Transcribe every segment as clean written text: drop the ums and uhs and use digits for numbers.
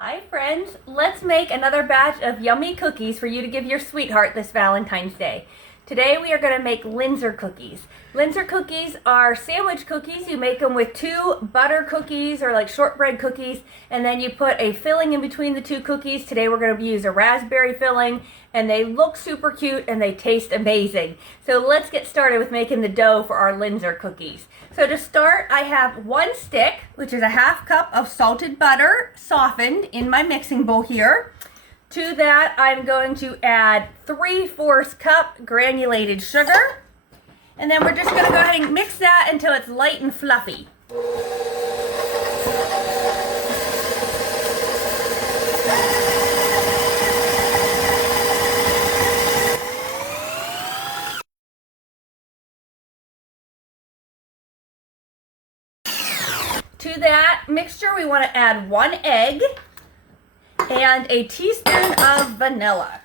Hi friends, let's make another batch of yummy cookies for you to give your sweetheart this Valentine's Day. Today we are going to make Linzer cookies. Linzer cookies are sandwich cookies. You make them with two butter cookies or like shortbread cookies, and then you put a filling in between the two cookies. Today we're going to use a raspberry filling, and they look super cute and they taste amazing. So let's get started with making the dough for our Linzer cookies. So to start, I have one stick, which is a half cup of salted butter softened in my mixing bowl here. To that, I'm going to add 3/4 cup granulated sugar. And then we're just going to go ahead and mix that until it's light and fluffy. To that mixture, we want to add 1 egg and a teaspoon of vanilla.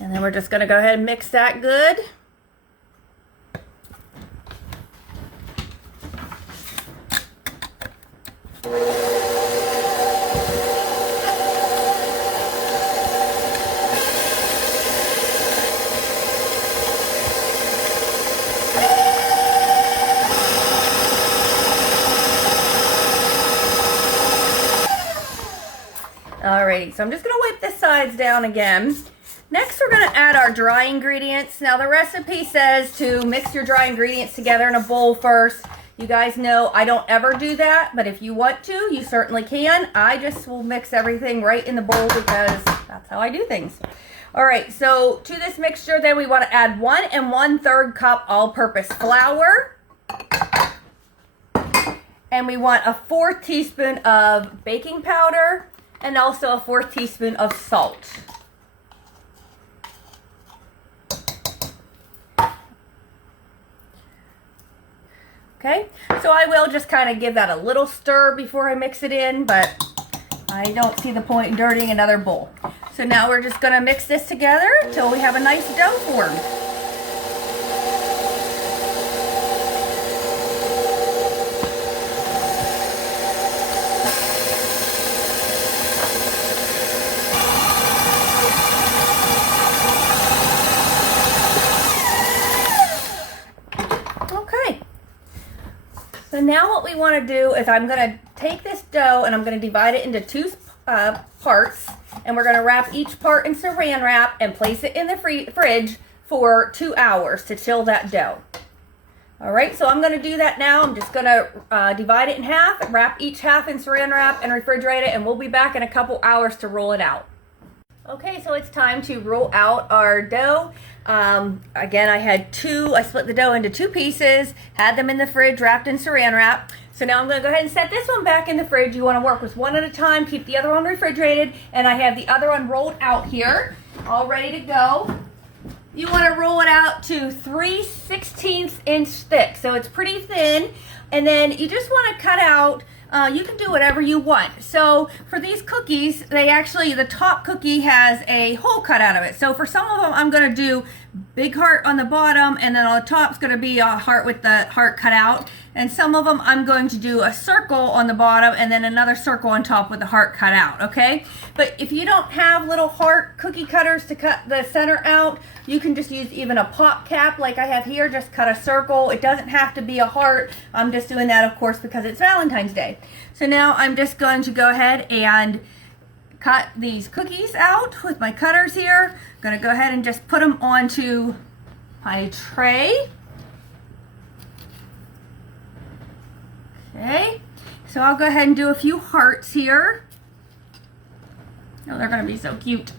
And then we're just going to go ahead and mix that good. Alrighty, so I'm just going to wipe the sides down again. Next, we're going to add our dry ingredients. Now, the recipe says to mix your dry ingredients together in a bowl first. You guys know I don't ever do that, but if you want to, you certainly can. I just will mix everything right in the bowl because that's how I do things. Alright, so to this mixture, then we want to add 1 1/3 cup all-purpose flour. And we want a 1/4 teaspoon of baking powder. And also a 1/4 teaspoon of salt. Okay, so I will just kind of give that a little stir before I mix it in, but I don't see the point in dirtying another bowl. So now we're just going to mix this together until we have a nice dough formed. So now what we want to do is I'm going to take this dough and I'm going to divide it into 2 parts, and we're going to wrap each part in saran wrap and place it in the fridge for 2 hours to chill that dough. Alright, so I'm going to do that now. I'm just going to divide it in half, wrap each half in saran wrap and refrigerate it, and we'll be back in a couple hours to roll it out. Okay, so it's time to roll out our dough. Again, I split the dough into 2 pieces, had them in the fridge wrapped in saran wrap. So now I'm going to go ahead and set this one back in the fridge. You want to work with one at a time, keep the other one refrigerated, and I have the other one rolled out here, all ready to go. You want to roll it out to 3/16 inch thick, so it's pretty thin, and then you just want to cut out. You can do whatever you want. So for these cookies, the top cookie has a hole cut out of it. So for some of them, I'm going to do big heart on the bottom, and then on the top is going to be a heart with the heart cut out. And some of them, I'm going to do a circle on the bottom and then another circle on top with the heart cut out, okay? But if you don't have little heart cookie cutters to cut the center out, you can just use even a pop cap like I have here. Just cut a circle. It doesn't have to be a heart. I'm just doing that, of course, because it's Valentine's Day. So now I'm just going to go ahead and cut these cookies out with my cutters here. I'm going to go ahead and just put them onto my tray. Okay, so I'll go ahead and do a few hearts here. Oh, they're going to be so cute.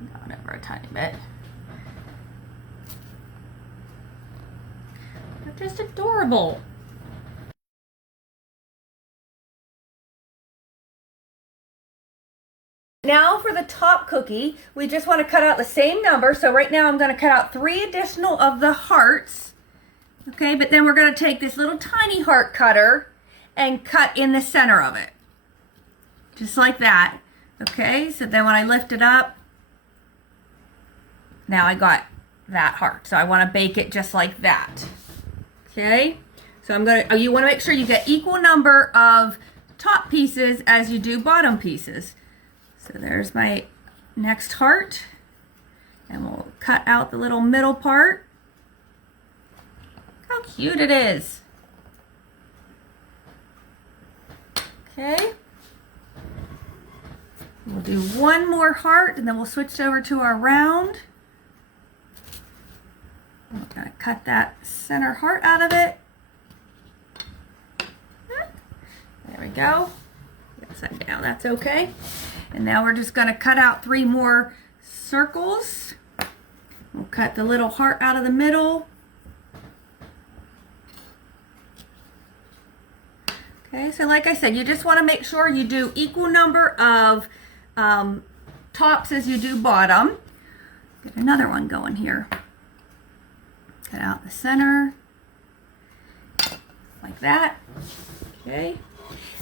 Down over a tiny bit. They're just adorable. Now for the top cookie, we just want to cut out the same number. So right now I'm going to cut out 3 additional of the hearts. Okay, but then we're going to take this little tiny heart cutter and cut in the center of it. Just like that. Okay, so then when I lift it up, now I got that heart. So I want to bake it just like that. Okay, So you want to make sure you get equal number of top pieces as you do bottom pieces. So there's my next heart. And we'll cut out the little middle part. How cute it is. Okay. We'll do one more heart and then we'll switch over to our round. We're going to cut that center heart out of it. There we go. Upside down, that's okay. And now we're just going to cut out 3 more circles. We'll cut the little heart out of the middle. Okay, so like I said, you just want to make sure you do equal number of tops as you do bottom. Get another one going here. Cut out the center, like that. Okay.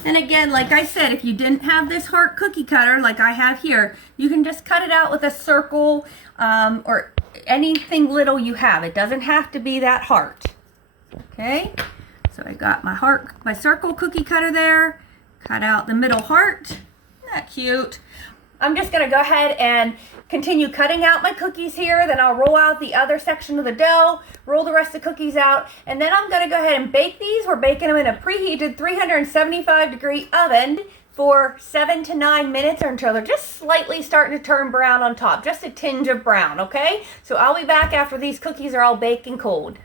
And again, like I said, if you didn't have this heart cookie cutter like I have here, you can just cut it out with a circle or anything little you have. It doesn't have to be that heart. Okay. So I got my circle cookie cutter there. Cut out the middle heart. Isn't that cute? I'm just going to go ahead and continue cutting out my cookies here. Then I'll roll out the other section of the dough, roll the rest of the cookies out, and then I'm going to go ahead and bake these. We're baking them in a preheated 375-degree oven for 7 to 9 minutes or until they're just slightly starting to turn brown on top, just a tinge of brown, okay? So I'll be back after these cookies are all baked and cold.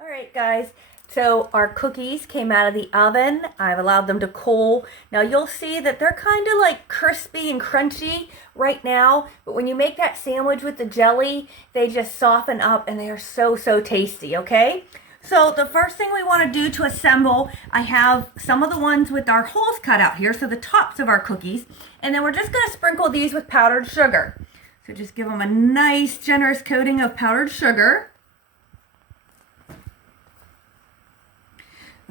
All right, guys. So our cookies came out of the oven. I've allowed them to cool. Now you'll see that they're kind of like crispy and crunchy right now, but when you make that sandwich with the jelly, they just soften up and they are so, so tasty, okay? So the first thing we want to do to assemble, I have some of the ones with our holes cut out here, so the tops of our cookies, and then we're just going to sprinkle these with powdered sugar. So just give them a nice generous coating of powdered sugar.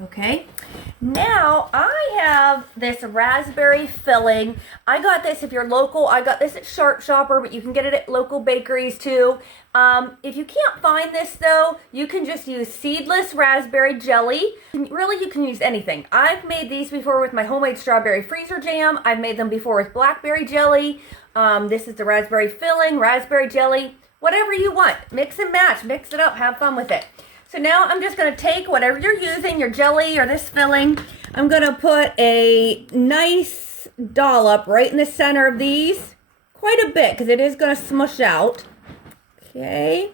Okay, now I have this raspberry filling. I got this, if you're local, I got this at Sharp Shopper, but you can get it at local bakeries too. If you can't find this though, you can just use seedless raspberry jelly. Really, you can use anything. I've made these before with my homemade strawberry freezer jam. I've made them before with blackberry jelly. This is the raspberry filling, raspberry jelly, whatever you want. Mix and match, mix it up, have fun with it. So now I'm just going to take whatever you're using, your jelly or this filling. I'm going to put a nice dollop right in the center of these. Quite a bit because it is going to smush out. Okay.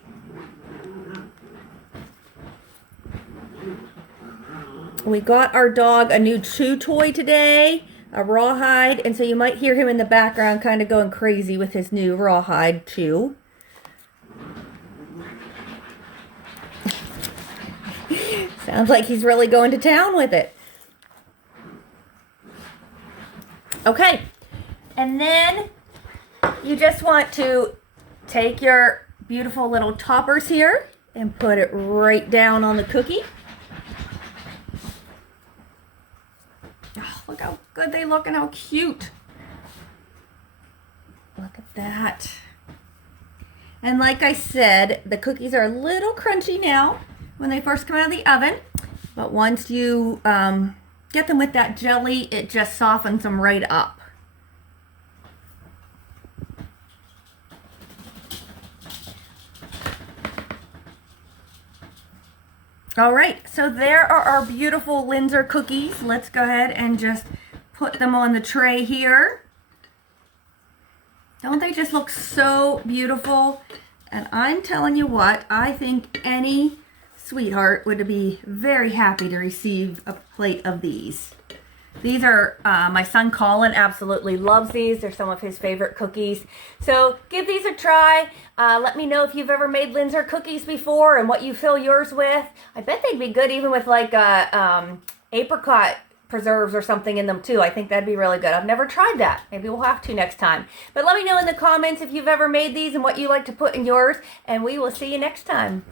We got our dog a new chew toy today, a rawhide. And so you might hear him in the background kind of going crazy with his new rawhide chew. Sounds like he's really going to town with it. Okay, and then you just want to take your beautiful little toppers here and put it right down on the cookie. Oh, look how good they look and how cute. Look at that. And like I said, the cookies are a little crunchy now when they first come out of the oven, but once you get them with that jelly, it just softens them right up. All right, so there are our beautiful Linzer cookies. Let's go ahead and just put them on the tray here. Don't they just look so beautiful? And I'm telling you what, I think any sweetheart would be very happy to receive a plate of these. These are, my son Colin absolutely loves these. They're some of his favorite cookies. So give these a try. Let me know if you've ever made Linzer cookies before and what you fill yours with. I bet they'd be good even with like apricot preserves or something in them too. I think that'd be really good. I've never tried that. Maybe we'll have to next time. But let me know in the comments if you've ever made these and what you like to put in yours. And we will see you next time.